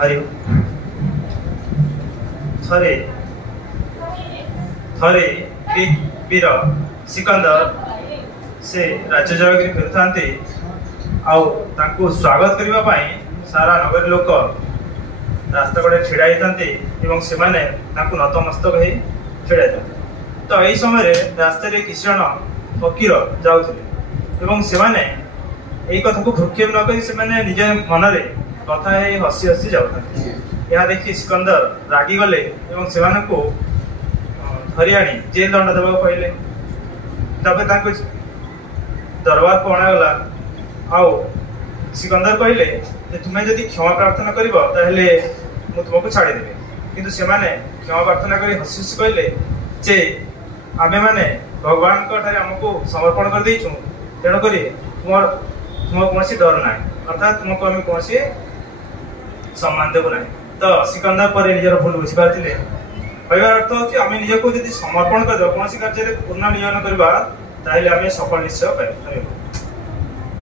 हरि थरे थरे ग्रीक वीर सिकंदर से राज्य जय कर फेरुते आउ स्वागत करने सारा नगर लोक रास्ता कड़े छिड़ा होते से नतमस्तक हो छिड़ा तो यही समय रास्तार किसी जन फकीर जाऊे से कथा को भ्रुक्षेप नक निज मन में कथा हसी हसी जाऊँ यह देखी सिकंदर रागी गले से धरी आनी जेल दंड देवा कहले दरबार को अणागला आउ सिकंदर कहले तुम्हें जदि क्षमा प्रार्थना कर तुमको छाड़देवी किंतु से क्षमा प्रार्थना कर हसी हसी कहले जे आमे माने भगवान आमको समर्पण कर देचु तेणुक तुम कौन डर ना अर्थात तुमको आम कौन सम्मान देवु ना तो सिकंदर पर निजर भूल बुझीपारे कहबार अर्थ हूँ आम निजक समर्पण कर कौन कार्य पूर्ण नियोजन करवा सफल निश्चय पाए।